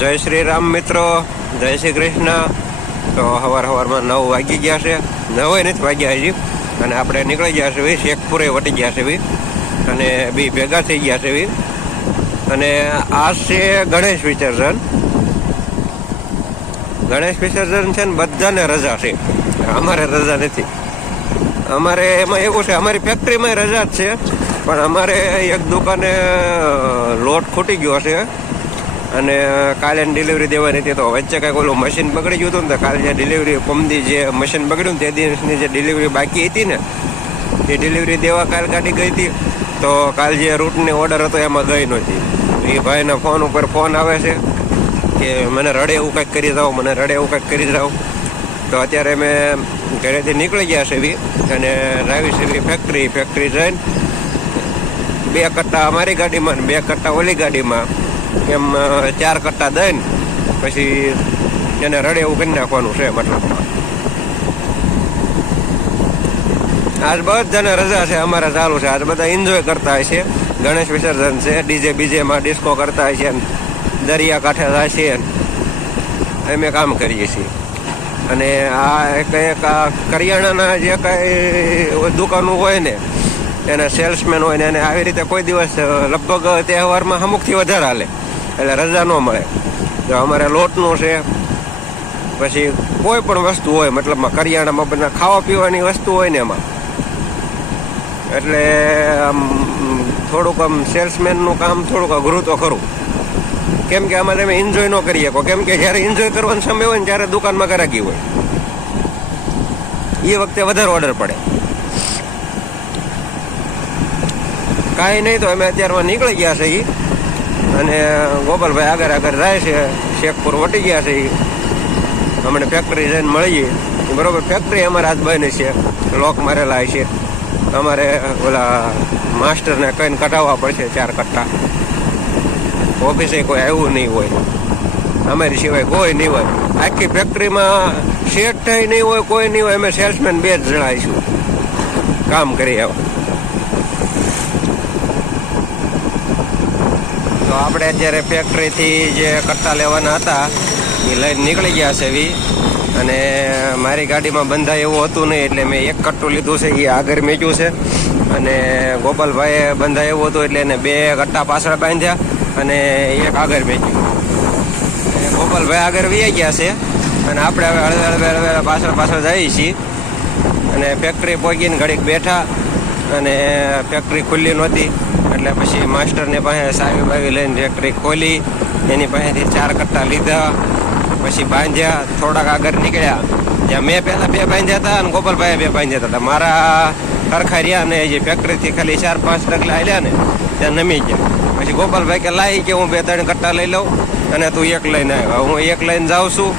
જય શ્રી રામ મિત્રો, જય શ્રી કૃષ્ણ. તો સવાર સવારમાં નવ વાગી ગયા છે. નવે નથી વાગ્યા હજી. અને આપણે નીકળી ગયા છે શેખપુરે, વટી ગયા છે અને બી ભેગા થઈ ગયા છે અને આ છે ગણેશ વિસર્જન. ગણેશ વિસર્જન છે ને બધાને રજા છે. અમારે રજા નથી. અમારે એમાં એવું છે, અમારી ફેક્ટરીમાં રજા જ છે. પણ અમારે એક દુકાને લોટ ખૂટી ગયો છે. અને કાલે ડિલિવરી દેવાની હતી તો વચ્ચે કાંઈક ઓલું મશીન બગડી ગયું હતું ને કાલે જે ડિલિવરી પમદી જે મશીન બગડ્યું ને તે દિવસની જે ડિલિવરી બાકી હતી ને, એ ડિલિવરી દેવા કાલ ગાડી ગઈ હતી. તો કાલ જે રૂટની ઓર્ડર હતો એમાં ગઈ નહોતી. એ ભાઈના ફોન ઉપર ફોન આવે છે કે મને રડે એવું કંઈક કરી જાઓ, મને રડે એવું કંઈક કરી જાઓ. તો અત્યારે મેં ઘરેથી નીકળી ગયા છે બી અને રાવી છે ફેક્ટરી ફેક્ટરી જઈને. બે કટ્ટા અમારી ગાડીમાં ને બે કટ્ટા ઓલી ગાડીમાં. એમ ચાર કટ્ટા દઈને પછી એને રડે એવું કરી નાખવાનું છે મતલબમાં આજ બધાને રજા છે, અમારે ચાલુ છે. આજ બધા એન્જોય કરતા હોય છે. ગણેશ વિસર્જન છે, ડીજે બીજેમાં ડિસ્કો કરતા હોય છે, ને દરિયા કાંઠે જાય છે અમે કામ કરીએ છીએ. અને આ એક એક કરિયાણાના જે કાંઈ દુકાનો હોય ને એના સેલ્સમેન હોય ને એને આવી રીતે કોઈ દિવસ લગભગ તહેવારમાં અમુકથી વધારે હાલે. એટલે રજા ન મળે. તો અમારે લોટનું છે, પછી કોઈ પણ વસ્તુ હોય, મતલબમાં કરિયાણામાં બધા ખાવા પીવાની વસ્તુ હોય ને એમાં. એટલે, આમ, થોડુંક આમ સેલ્સમેનનું કામ થોડુંક અઘરું તો ખરું. કેમ કે આમાં તમે એન્જોય ન કરી શકો. કેમ કે જ્યારે એન્જોય કરવાનો સમય હોય ને ત્યારે દુકાનમાં ગરાગી હોય. એ વખતે વધારે ઓર્ડર પડે. કાંઈ નહીં તો અમે અત્યારમાં નીકળી ગયા છે ઈ. અને ગોપાલભાઈ આગળ આગળ જાય છે, શેખપુર વટી ગયા છે અમને ફેક્ટરી જઈને મળીએ. બરોબર ફેક્ટરી અમારા બની છે. લોક મારેલા છે. અમારે ઓલા માસ્ટરને કહીને કઢાવવા પડશે ચાર કટ્ટા. ઓફિસે કોઈ આવ્યું નહીં હોય. અમારી સિવાય કોઈ નહીં હોય. આખી ફેક્ટરીમાં શેઠ થઈ નહીં હોય, કોઈ નહીં હોય. અમે સેલ્સમેન બે જ જણાઈશું કામ કરી આવો. તો આપણે અત્યારે ફેક્ટરીથી જે કટ્ટા લેવાના હતા, એ લઈને નીકળી ગયા છે વી. અને મારી ગાડીમાં બંધાય એવું હતું નહીં, એટલે મેં એક કટ્ટું લીધું છે એ આગળ મેચ્યું છે. અને ગોપાલભાઈએ બંધાય એવું હતું, એટલે એને બે કટ્ટા પાછળ બાંધ્યા અને એક આગળ મેચ્યું ગોપાલભાઈ આગળ વી ગયા છે. અને આપણે હવે હળવે હળવે હળવે પાછળ પાછળ જઈએ છીએ. અને ફેક્ટરી પહોંચીને ઘડીક બેઠા અને ફેક્ટરી ખુલ્લી નહોતી. એટલે પછી માસ્ટરની પાસે સાવી બાવી લઈને ફેક્ટરી ખોલી, એની પાસેથી ચાર કટ્ટા લીધા, પછી બાંધ્યા, થોડાક આગળ નીકળ્યા. ત્યાં મેં પહેલાં બે બાંધ્યા હતા અને ગોપાલભાઈએ બે બાંધ્યા હતા. મારા સરખા રહ્યા ને જે ફેક્ટરીથી ખાલી ચાર પાંચ ડગલા આવ્યા ને, ત્યાં નમી ગયા. પછી ગોપાલભાઈ કે લાવી કે હું બે ત્રણ કટ્ટા લઈ લઉં અને તું એક લઈને આવ્યો હું એક લઈને જાઉં છું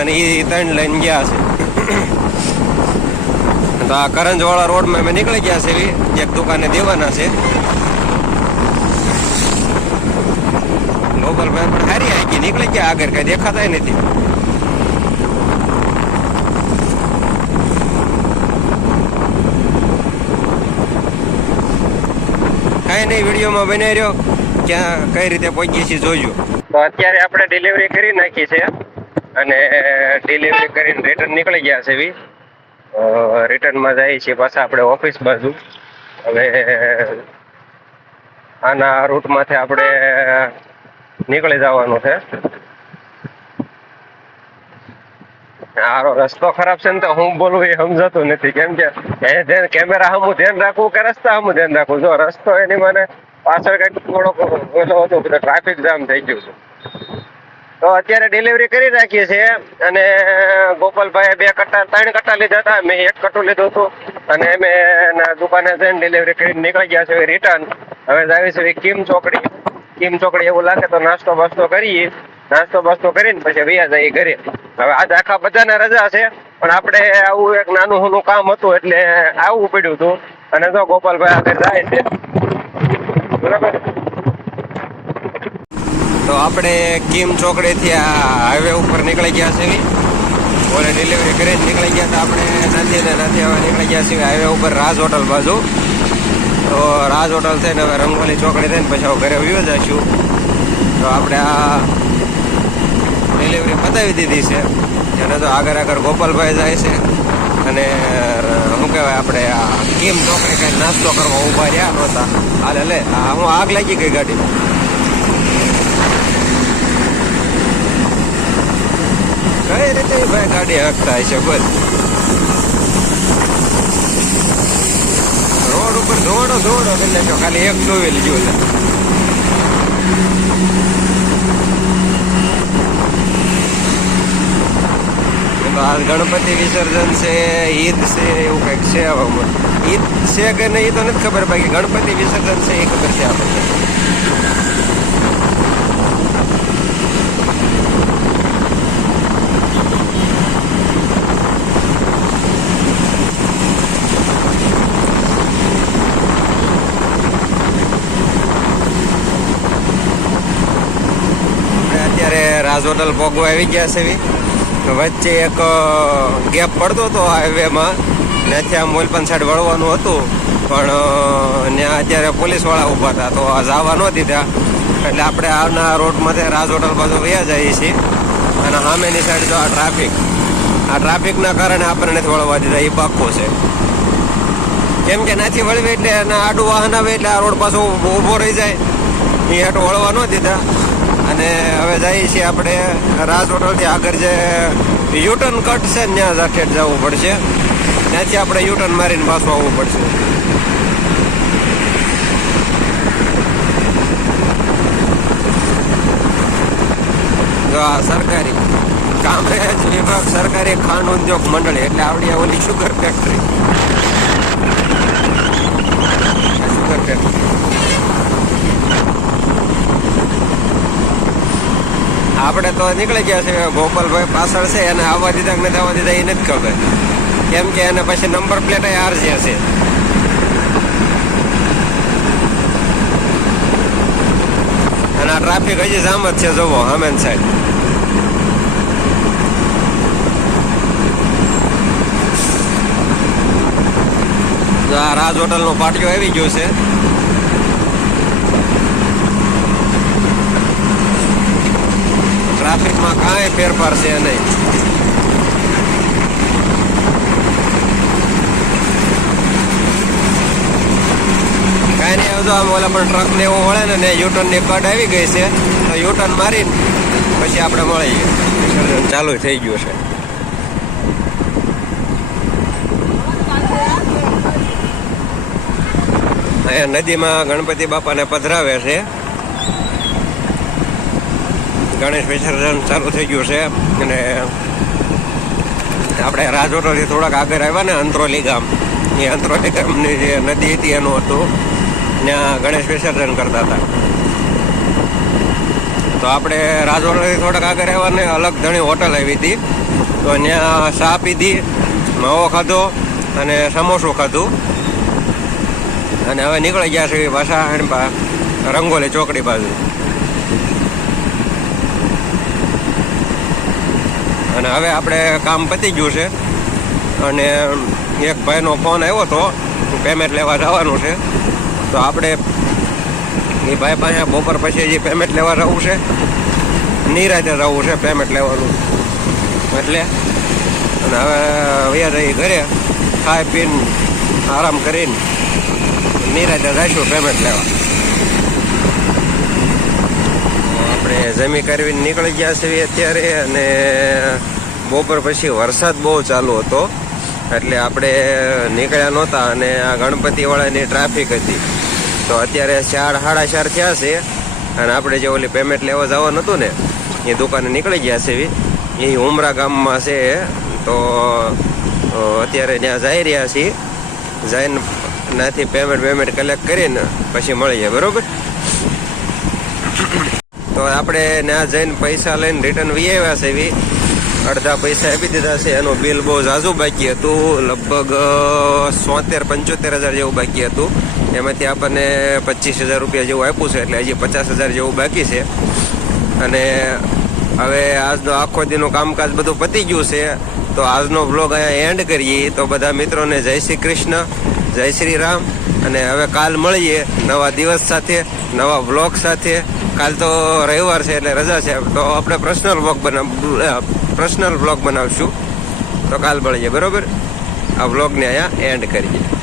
અને એ ત્રણ લઈને ગયા છે. તો આ કરંજવાળા રોડમાં અમે નીકળી ગયા છે. એક દુકાને દેવાના છે ગોપાલભાઈ પણ હારી આવી નીકળી ગયા, આગળ કઈ દેખાતા નથી. કાંઈ નહીં, વિડીયોમાં બનાવી રહ્યો ક્યાં, કઈ રીતે પહોંચીએ છીએ જોજો. તો અત્યારે આપણે ડિલિવરી કરી નાખી છે અને ડિલિવરી કરીને રિટર્ન નીકળી ગયા છે એવી રિટર્નમાં જઈએ છીએ પાછા આપણે ઓફિસ બાજુ. હવે, આના રૂટમાંથી આપણે નીકળી જવાનું છે. આરો રસ્તો ખરાબ છે ને તો હું બોલું એ સમજાતું નથી. કેમ કે ધ્યાન, કેમેરા સામું ધ્યાન રાખવું કે રસ્તા સામું ધ્યાન રાખવું? જો રસ્તો એની મને પાછળ કંઈક થોડોક ઓલો હતો ટ્રાફિક જામ થઈ ગયું છે. તો અત્યારે ડિલિવરી કરી રાખીએ છીએ અને ગોપાલભાઈ બે કટ્ટા, ત્રણ કટ્ટા લીધા હતા. મેં એક કટ્ટું લીધું હતું અને એના દુકાને જઈને ડિલિવરી કરીને નીકળી ગયા છે રિટર્ન હવે જાવી છે કિમ ચોકડી. કિમ ચોકડી એવું લાગે તો નાસ્તો બાસ્તો કરીએ. નાસ્તો બાસ્તો કરીને પછી વૈયા જઈએ ઘરે. હવે આજે આખા બધાને રજા છે, પણ આપણે આવું એક નાનું હુનું કામ હતું એટલે આવવું પડ્યું હતું. અને જો ગોપાલભાઈ આગળ જાય છે. બરાબર? તો આપણે કિમ ચોકડીથી આ હાઈવે ઉપર નીકળી ગયા છીએ? ઓલે ડિલિવરી કરીને નીકળી ગયા હતા આપણે. નથી ને નથી હવે નીકળી ગયા છીએ હાઈવે ઉપર રાજ હોટલ બાજુ. તો રાજ હોટલ થઈને હવે રંગોલી ચોકડી થઈને પછી હવે ઘરે વ્યૂ જઈશું તો આપણે આ ડિલિવરી પતાવી દીધી છે. અને તો આગળ આગળ ગોપાલભાઈ જાય છે. અને શું કહેવાય, આપણે આ કેમ ચોકડી કંઈ નાસ્તો કરવા ઊભા રહ્યા નહોતા. હાલે, લે હું આગ લાગી ગઈ ગાડી કઈ રીતે ભાઈ ગાડી હકતા છે બોલ. ઉપર ધોડો ધોડો કરી નાખ્યો ખાલી એક વ્હીલ ગયું છે. આ ગણપતિ વિસર્જન છે, ઈદ છે, એવું કંઈક છે હવામાં ઈદ છે કે નહીં તો નથી ખબર, બાકી ગણપતિ વિસર્જન છે એ ખબર છે આપણને આપણે હોટલ પોગવા આવી ગયા છે. તો વચ્ચે એક ગેપ પડતો હતો હાઈવેમાં. ને ત્યાં મોલપન સાઈડ વળવાનું હતું. પણ ત્યાં અત્યારે પોલીસવાળા ઊભા હતા. તો જવા ન દીધા. એટલે આપણે આના રોડમાંથી રાજ હોટલ બાજુ વયા જઈએ છીએ. અને સામેની સાઈડ જો આ ટ્રાફિક આ ટ્રાફિકના કારણે આપણને નથી વળવા દીધા. એ પાક્કો છે. કેમ કે નથી વળવી એટલે આડું વાહન આવે એટલે આ રોડ પાછો ઊભો રહી જાય. એ હાટો વળવા ન દીધા. અને હવે જઈએ છીએ આપણે રાજ હોટલથી આગળ જે યુટર્ન કટ છે ત્યાં જાઠેટ જવું પડશે. ત્યાંથી આપણે યુટર્ન મારીને પાછું આવવું પડશે. જો આ સરકારી કામરેજ વિભાગ, સરકારી ખાંડ ઉદ્યોગ મંડળી, એટલે આવડી ઓલી શુગર ફેક્ટરી શુગર ફેક્ટરી આપણે તો નીકળી ગયા છે ગોપાલભાઈ પાછળ છે એને આવવા દીધા નથી આવવા દીધા એ નથી ખબર. કેમ કે એને પછી નંબર પ્લેટ આર જે છે. અને આ ટ્રાફિક હજી જામ જ છે, જોવો, હમેન જો આ રાજ હોટલનો પાટિયો આવી ગયો છે. ટ્રાફિકમાં કાંઈ ફેરફાર છે નહીં. કાંઈ નહીં આવતો આમ ઓલા પણ ટ્રક ને એવું મળે ને ને યુટર્નની કટ આવી ગઈ છે, તો યુટર્ન મારીને પછી આપણે મળીએ. ચાલુ થઈ ગયું છે. અહીંયા નદીમાં ગણપતિ બાપાને પધરાવે છે. ગણેશ વિસર્જન ચાલુ થઈ ગયું છે. અને આપણે રાજોટોથી થોડાક આગળ આવ્યા ને અંત્રોલી ગામ એ અંત્રોલી ગામની જે નદી હતી એનું હતું. ત્યાં ગણેશ વિસર્જન કરતા હતા. તો આપણે રાજોટોથી થોડાક આગળ આવ્યા ને અલગ ધણી હોટલ આવી હતી. તો ત્યાં ચા પીધી, માવો ખાધો અને સમોસું ખાધું. અને હવે નીકળી ગયા છે પાછા રંગોલી ચોકડી બાજુ. અને હવે આપણે કામ પતી ગયું છે. અને એક ભાઈનો ફોન આવ્યો હતો પેમેન્ટ લેવા જવાનું છે. તો આપણે એ ભાઈ પાસે બપોર પછી જે પેમેન્ટ લેવા જવું છે, નિરાતે જવું છે પેમેન્ટ લેવાનું. એટલે અને હવે વ્યા જઈએ ઘરે, ખાઈ પીને આરામ કરીને નિરાતે જઈશું પેમેન્ટ લેવા. આપણે જમી કરવીને નીકળી ગયા છીએ અત્યારે અને બપોર પછી વરસાદ બહુ ચાલુ હતો. એટલે આપણે નીકળ્યા નહોતા અને આ ગણપતિવાળાની ટ્રાફિક હતી. તો અત્યારે ચાર, સાડા ચાર થયા છે અને આપણે જે ઓલી પેમેન્ટ લેવા જવાનું હતું ને, એ દુકાને નીકળી ગયા છે એ ઉમરા ગામમાં છે. તો અત્યારે ત્યાં જઈ રહ્યા છીએ. જઈને નાથી પેમેન્ટ પેમેન્ટ કલેક્ટ કરીને પછી મળીએ બરોબર? તો આપણે ત્યાં જઈને પૈસા લઈને રિટર્ન વી આવ્યા છે એવી અડધા પૈસા આપી દીધા છે, એનું બિલ બહુ ઝાઝું બાકી હતું, લગભગ સોતેર, પંચોતેર હજાર જેવું બાકી હતું. એમાંથી આપણને પચીસ હજાર રૂપિયા જેવું આપ્યું છે, એટલે હજી પચાસ હજાર જેવું બાકી છે. અને હવે આજનો આખો દીનું કામકાજ બધું પતી ગયું છે, તો આજનો બ્લોગ અહીંયા એન્ડ કરીએ. તો બધા મિત્રોને જય શ્રી કૃષ્ણ, જય શ્રી રામ. અને હવે કાલ મળીએ નવા દિવસ સાથે, નવા બ્લોગ સાથે. કાલ તો રવિવાર છે એટલે રજા છે. તો આપણે પર્સનલ બ્લોગ બના પર્સનલ બ્લોગ બનાવશું. તો કાલ મળીએ, બરોબર? આ બ્લોગને અહીંયા એન્ડ કરીએ.